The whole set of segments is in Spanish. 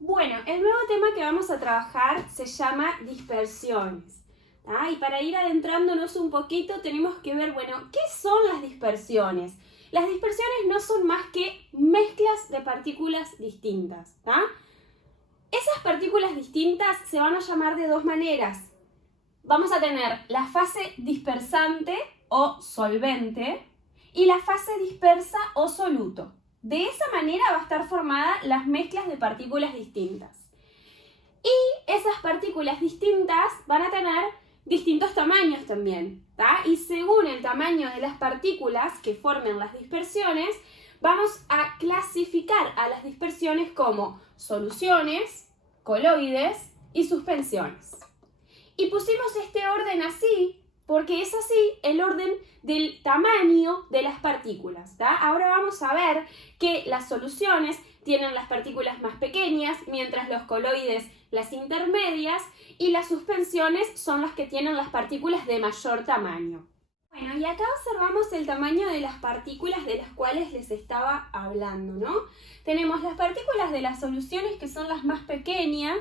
Bueno, el nuevo tema que vamos a trabajar se llama dispersiones. Y para ir adentrándonos un poquito tenemos que ver, bueno, ¿qué son las dispersiones? Las dispersiones no son más que mezclas de partículas distintas. Esas partículas distintas se van a llamar de dos maneras. Vamos a tener la fase dispersante o solvente y la fase dispersa o soluto. De esa manera va a estar formada las mezclas de partículas distintas. Y esas partículas distintas van a tener distintos tamaños también. Y según el tamaño de las partículas que formen las dispersiones, vamos a clasificar a las dispersiones como soluciones, coloides y suspensiones. Y pusimos este orden así porque es así el orden del tamaño de las partículas. Ahora vamos a ver que las soluciones tienen las partículas más pequeñas, mientras los coloides las intermedias y las suspensiones son las que tienen las partículas de mayor tamaño. Bueno, y acá observamos el tamaño de las partículas de las cuales les estaba hablando, ¿no? Tenemos las partículas de las soluciones que son las más pequeñas,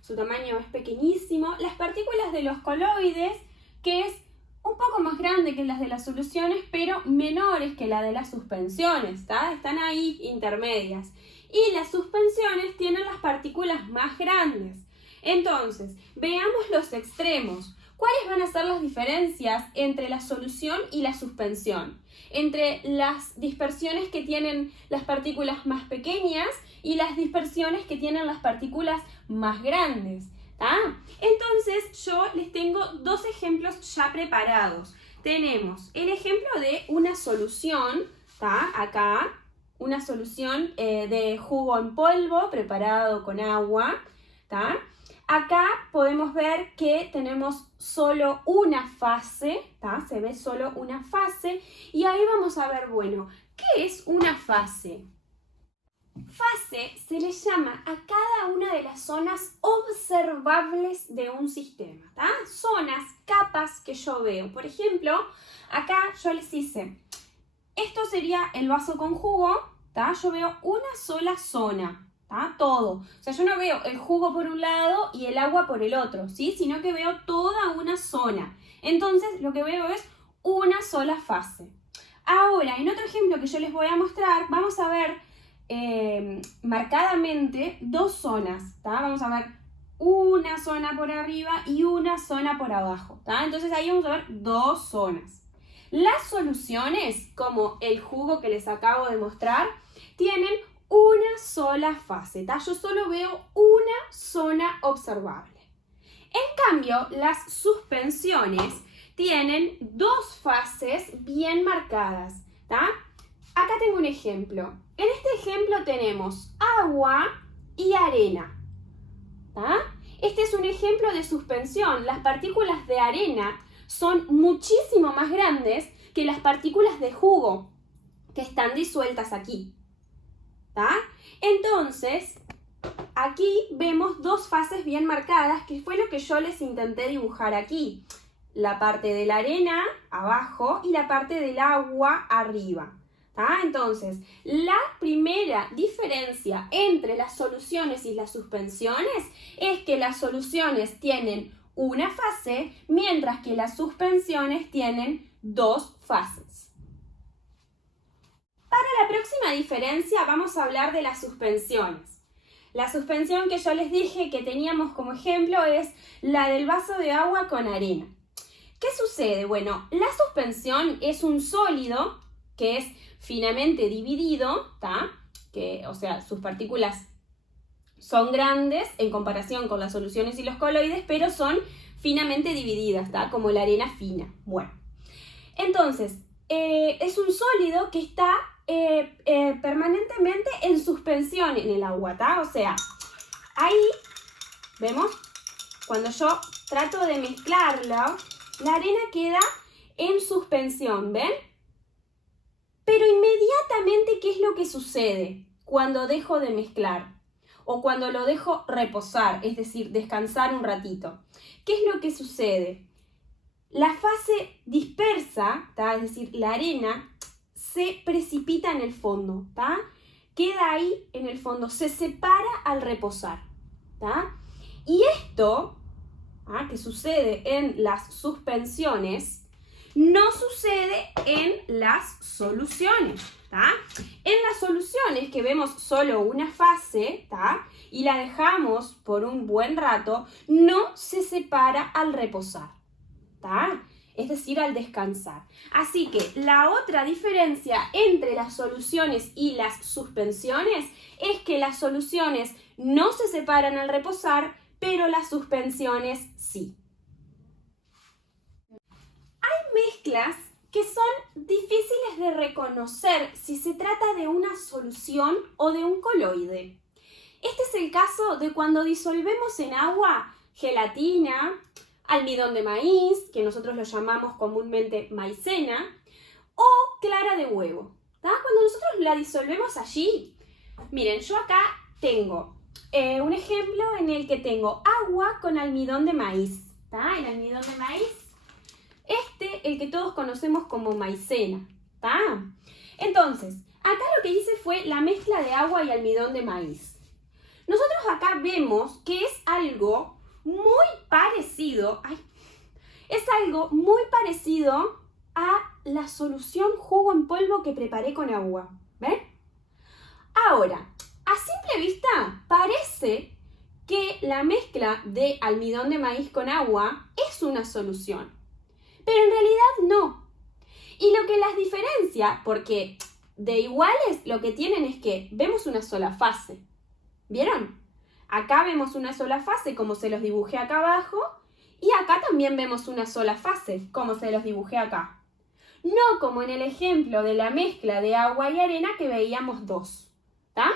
su tamaño es pequeñísimo. Las partículas de los coloides, que es un poco más grande que las de las soluciones, pero menores que la de las suspensiones, están ahí intermedias. Y las suspensiones tienen las partículas más grandes. Entonces, veamos los extremos. ¿Cuáles van a ser las diferencias entre la solución y la suspensión? Entre las dispersiones que tienen las partículas más pequeñas y las dispersiones que tienen las partículas más grandes. Entonces yo les tengo dos ejemplos ya preparados. Tenemos el ejemplo de una solución, acá, una solución de jugo en polvo preparado con agua. Acá podemos ver que tenemos solo una fase, se ve solo una fase, y ahí vamos a ver, bueno, ¿qué es una fase? Fase se le llama a cada una de las zonas observables de un sistema, zonas, capas que yo veo. Por ejemplo, acá yo les hice, esto sería el vaso con jugo, yo veo una sola zona. Todo. O sea, yo no veo el jugo por un lado y el agua por el otro, ¿sí? Sino que veo toda una zona. Entonces, lo que veo es una sola fase. Ahora, en otro ejemplo que yo les voy a mostrar, vamos a ver marcadamente dos zonas, Vamos a ver una zona por arriba y una zona por abajo, Entonces, ahí vamos a ver dos zonas. Las soluciones, como el jugo que les acabo de mostrar, tienen una sola fase, Yo solo veo una zona observable. En cambio, las suspensiones tienen dos fases bien marcadas, Acá tengo un ejemplo. En este ejemplo tenemos agua y arena, Este es un ejemplo de suspensión. Las partículas de arena son muchísimo más grandes que las partículas de jugo que están disueltas aquí. Entonces, aquí vemos dos fases bien marcadas, que fue lo que yo les intenté dibujar aquí. La parte de la arena abajo y la parte del agua arriba. Entonces, la primera diferencia entre las soluciones y las suspensiones es que las soluciones tienen una fase, mientras que las suspensiones tienen dos fases. Para la próxima diferencia vamos a hablar de las suspensiones. La suspensión que yo les dije que teníamos como ejemplo es la del vaso de agua con arena. ¿Qué sucede? Bueno, la suspensión es un sólido que es finamente dividido, o sea, sus partículas son grandes en comparación con las soluciones y los coloides, pero son finamente divididas, como la arena fina. Bueno, entonces, es un sólido que está permanentemente en suspensión en el agua, O sea, ahí, ¿vemos? Cuando yo trato de mezclarla, la arena queda en suspensión, ¿ven? Pero inmediatamente, ¿qué es lo que sucede cuando dejo de mezclar? O cuando lo dejo reposar, es decir, descansar un ratito. ¿Qué es lo que sucede? La fase dispersa, es decir, la arena, se precipita en el fondo, queda ahí en el fondo, se separa al reposar. ¿Tá? Y esto, que sucede en las suspensiones, no sucede en las soluciones. ¿Tá? En las soluciones, que vemos solo una fase, ¿tá? Y la dejamos por un buen rato, no se separa al reposar. ¿Tá? Es decir, al descansar. Así que la otra diferencia entre las soluciones y las suspensiones es que las soluciones no se separan al reposar, pero las suspensiones sí. Hay mezclas que son difíciles de reconocer si se trata de una solución o de un coloide. Este es el caso de cuando disolvemos en agua gelatina, almidón de maíz, que nosotros lo llamamos comúnmente maicena, o clara de huevo. ¿Tá? Cuando nosotros la disolvemos allí, miren, yo acá tengo un ejemplo en el que tengo agua con almidón de maíz. ¿Tá? El almidón de maíz, el que todos conocemos como maicena. ¿Tá? Entonces, acá lo que hice fue la mezcla de agua y almidón de maíz. Nosotros acá vemos que es algo muy parecido, a la solución jugo en polvo que preparé con agua. ¿Ven? Ahora, a simple vista parece que la mezcla de almidón de maíz con agua es una solución, pero en realidad no. Y lo que las diferencia, porque de iguales lo que tienen es que vemos una sola fase. ¿Vieron? Acá vemos una sola fase, como se los dibujé acá abajo, y acá también vemos una sola fase, como se los dibujé acá. No como en el ejemplo de la mezcla de agua y arena que veíamos dos. ¿Tá?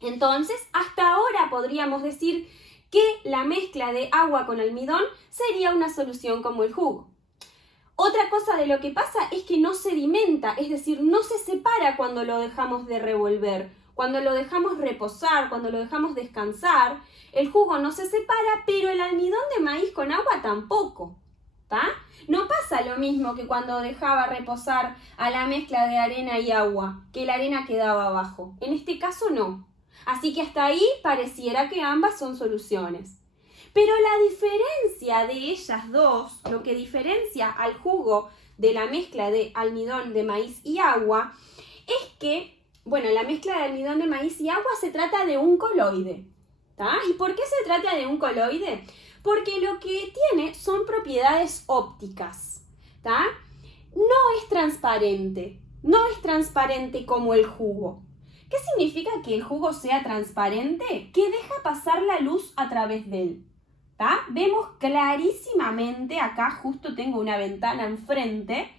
Entonces, hasta ahora podríamos decir que la mezcla de agua con almidón sería una solución como el jugo. Otra cosa de lo que pasa es que no sedimenta, es decir, no se separa cuando lo dejamos de revolver. Cuando lo dejamos reposar, cuando lo dejamos descansar, el jugo no se separa, pero el almidón de maíz con agua tampoco. ¿Tá? No pasa lo mismo que cuando dejaba reposar a la mezcla de arena y agua, que la arena quedaba abajo. En este caso no. Así que hasta ahí pareciera que ambas son soluciones. Pero la diferencia de ellas dos, lo que diferencia al jugo de la mezcla de almidón de maíz y agua, es que la mezcla de almidón de maíz y agua se trata de un coloide. ¿Tá? ¿Y por qué se trata de un coloide? Porque lo que tiene son propiedades ópticas. ¿Tá? No es transparente como el jugo. ¿Qué significa que el jugo sea transparente? Que deja pasar la luz a través de él. ¿Tá? Vemos clarísimamente, acá justo tengo una ventana enfrente,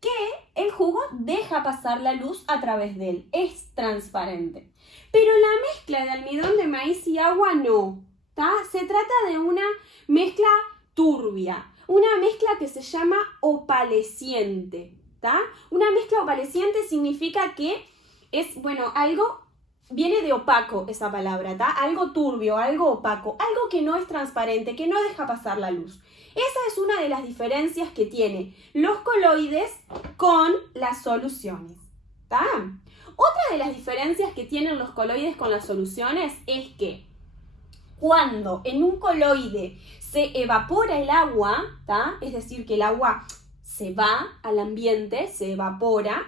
que el jugo deja pasar la luz a través de él, es transparente. Pero la mezcla de almidón de maíz y agua no, ¿tá? Se trata de una mezcla turbia, una mezcla que se llama opalesciente, ¿tá? Una mezcla opalesciente significa que es, algo, viene de opaco esa palabra, ¿tá? Algo turbio, algo opaco, algo que no es transparente, que no deja pasar la luz. Esa es una de las diferencias que tienen los coloides con las soluciones. ¿Tá? Otra de las diferencias que tienen los coloides con las soluciones es que cuando en un coloide se evapora el agua, ¿tá? Es decir, que el agua se va al ambiente, se evapora,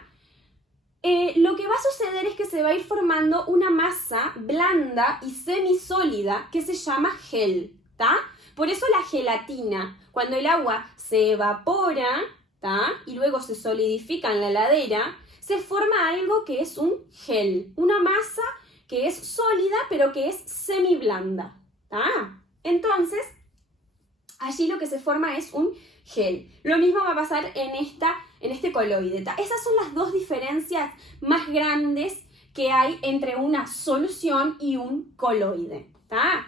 lo que va a suceder es que se va a ir formando una masa blanda y semisólida que se llama gel. ¿Tá? Por eso la gelatina, cuando el agua se evapora, ¿tá? Y luego se solidifica en la heladera, se forma algo que es un gel, una masa que es sólida pero que es semiblanda. ¿Tá? Entonces, allí lo que se forma es un gel. Lo mismo va a pasar en este coloide. ¿Tá? Esas son las dos diferencias más grandes que hay entre una solución y un coloide. ¿Tá?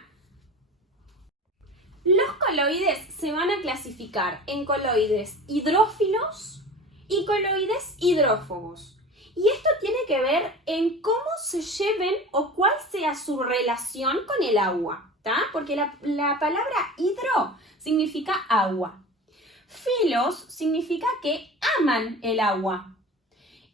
Los coloides se van a clasificar en coloides hidrófilos y coloides hidrófobos. Y esto tiene que ver en cómo se lleven o cuál sea su relación con el agua, ¿tá? Porque la palabra hidro significa agua. Filos significa que aman el agua.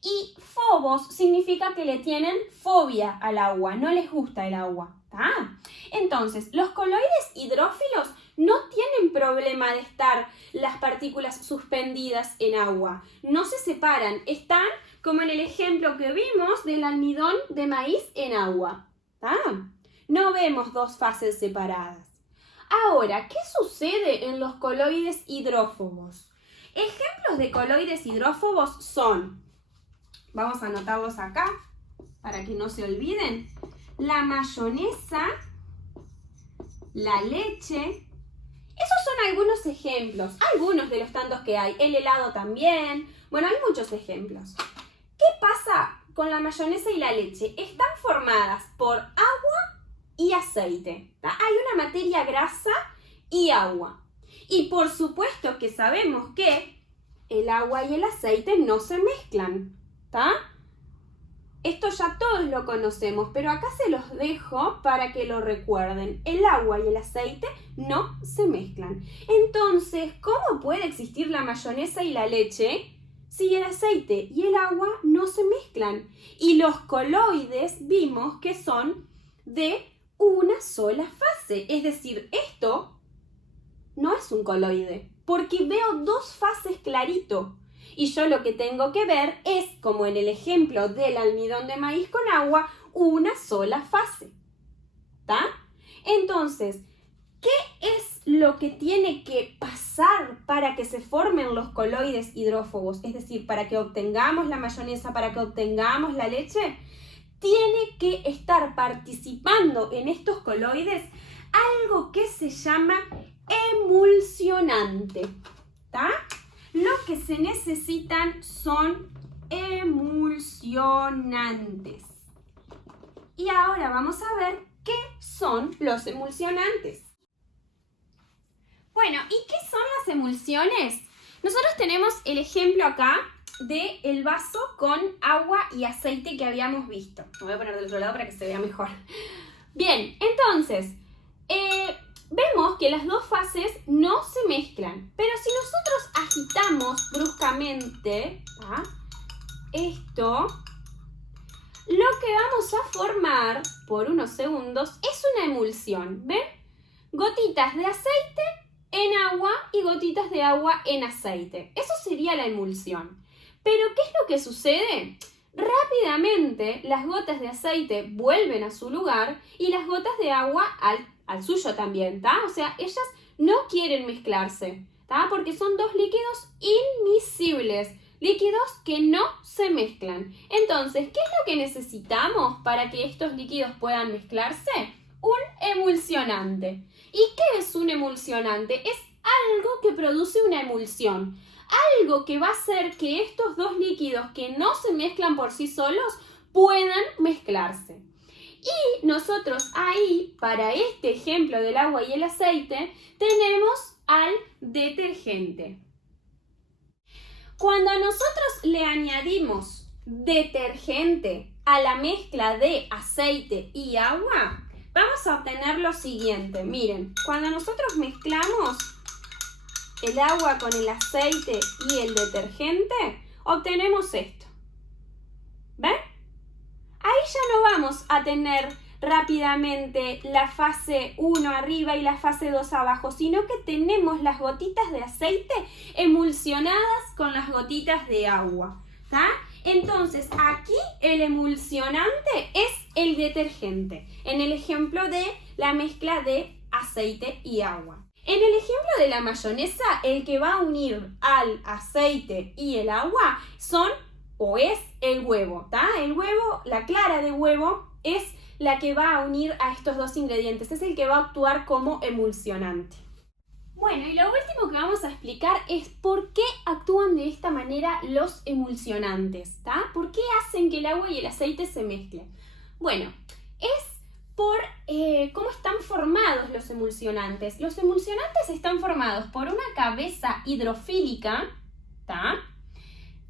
Y phobos significa que le tienen fobia al agua, no les gusta el agua. ¿Tá? Entonces, los coloides hidrófilos no tienen problema de estar las partículas suspendidas en agua. No se separan, están como en el ejemplo que vimos del almidón de maíz en agua. ¿Tá? No vemos dos fases separadas. Ahora, ¿qué sucede en los coloides hidrófobos? Ejemplos de coloides hidrófobos son, vamos a anotarlos acá para que no se olviden, la mayonesa, la leche. Esos son algunos ejemplos, algunos de los tantos que hay. El helado también. Bueno, hay muchos ejemplos. ¿Qué pasa con la mayonesa y la leche? Están formadas por agua y aceite. ¿Tá? Hay una materia grasa y agua. Y por supuesto que sabemos que el agua y el aceite no se mezclan. ¿Tá? Esto ya todos lo conocemos, pero acá se los dejo para que lo recuerden. El agua y el aceite no se mezclan. Entonces, ¿cómo puede existir la mayonesa y la leche si el aceite y el agua no se mezclan? Y los coloides vimos que son de una sola fase. Es decir, esto no es un coloide, porque veo dos fases clarito. Y yo lo que tengo que ver es, como en el ejemplo del almidón de maíz con agua, una sola fase. ¿Tá? Entonces, ¿qué es lo que tiene que pasar para que se formen los coloides hidrófobos? Es decir, para que obtengamos la mayonesa, para que obtengamos la leche, tiene que estar participando en estos coloides algo que se llama emulsionante. ¿Tá? Lo que se necesitan son emulsionantes. Y ahora vamos a ver qué son los emulsionantes. Bueno, ¿y qué son las emulsiones? Nosotros tenemos el ejemplo acá del vaso con agua y aceite que habíamos visto. Lo voy a poner del otro lado para que se vea mejor. Bien, entonces, vemos que las dos fases no se mezclan, pero si nosotros agitamos bruscamente, ¿tá? Esto, lo que vamos a formar por unos segundos es una emulsión. ¿Ven? Gotitas de aceite en agua y gotitas de agua en aceite. Eso sería la emulsión. Pero ¿qué es lo que sucede? Rápidamente las gotas de aceite vuelven a su lugar y las gotas de agua al suyo también, ¿tá? O sea, ellas no quieren mezclarse, ¿tá? Porque son dos líquidos inmiscibles, líquidos que no se mezclan. Entonces, ¿qué es lo que necesitamos para que estos líquidos puedan mezclarse? Un emulsionante. ¿Y qué es un emulsionante? Es algo que produce una emulsión, algo que va a hacer que estos dos líquidos que no se mezclan por sí solos puedan mezclarse. Y nosotros ahí, para este ejemplo del agua y el aceite, tenemos al detergente. Cuando nosotros le añadimos detergente a la mezcla de aceite y agua, vamos a obtener lo siguiente. Miren, cuando nosotros mezclamos el agua con el aceite y el detergente, obtenemos esto. ¿Ven? Ahí ya no vamos a tener rápidamente la fase 1 arriba y la fase 2 abajo, sino que tenemos las gotitas de aceite emulsionadas con las gotitas de agua. ¿Tá? Entonces, aquí el emulsionante es el detergente, en el ejemplo de la mezcla de aceite y agua. En el ejemplo de la mayonesa, el que va a unir al aceite y el agua es el huevo, ¿tá? El huevo, la clara de huevo, es la que va a unir a estos dos ingredientes, es el que va a actuar como emulsionante. Bueno, y lo último que vamos a explicar es por qué actúan de esta manera los emulsionantes, ¿tá? ¿Por qué hacen que el agua y el aceite se mezclen? Bueno, es por cómo están formados los emulsionantes. Los emulsionantes están formados por una cabeza hidrofílica, ¿tá?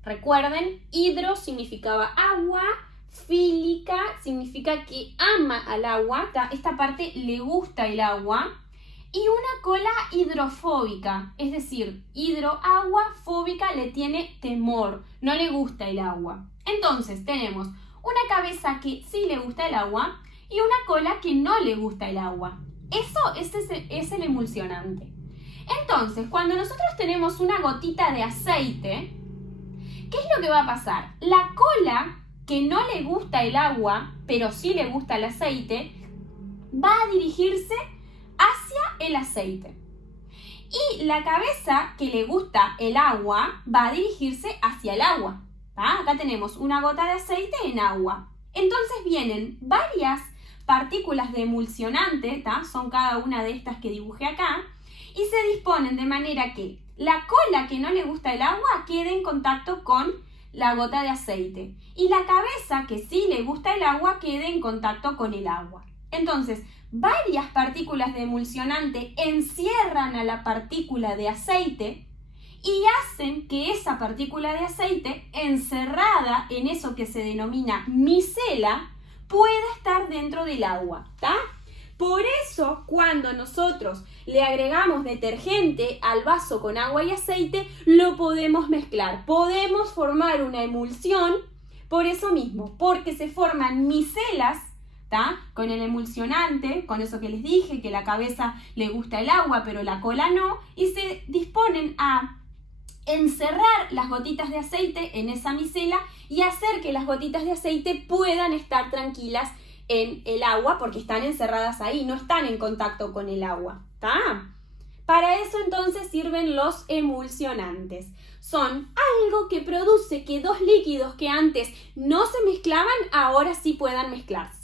Recuerden, hidro significaba agua, fílica significa que ama al agua, ¿tá? Esta parte le gusta el agua. Y una cola hidrofóbica, es decir, hidro, agua, fóbica, le tiene temor, no le gusta el agua. Entonces tenemos una cabeza que sí le gusta el agua y una cola que no le gusta el agua. Eso es el emulsionante. Entonces, cuando nosotros tenemos una gotita de aceite, ¿qué es lo que va a pasar? La cola que no le gusta el agua, pero sí le gusta el aceite, va a dirigirse hacia el aceite. Y la cabeza que le gusta el agua va a dirigirse hacia el agua. ¿Tá? Acá tenemos una gota de aceite en agua. Entonces vienen varias partículas de emulsionante, ¿tá? Son cada una de estas que dibujé acá, y se disponen de manera que la cola que no le gusta el agua quede en contacto con la gota de aceite y la cabeza que sí le gusta el agua quede en contacto con el agua. Entonces, varias partículas de emulsionante encierran a la partícula de aceite y hacen que esa partícula de aceite, encerrada en eso que se denomina micela, pueda estar dentro del agua, ¿tá? Por eso, cuando nosotros le agregamos detergente al vaso con agua y aceite, lo podemos mezclar. Podemos formar una emulsión por eso mismo, porque se forman micelas, ¿tá? Con el emulsionante, con eso que les dije, que la cabeza le gusta el agua, pero la cola no, y se disponen a encerrar las gotitas de aceite en esa micela y hacer que las gotitas de aceite puedan estar tranquilas en el agua porque están encerradas ahí, no están en contacto con el agua, ¿tá? Para eso entonces sirven los emulsionantes. Son algo que produce que dos líquidos que antes no se mezclaban, ahora sí puedan mezclarse.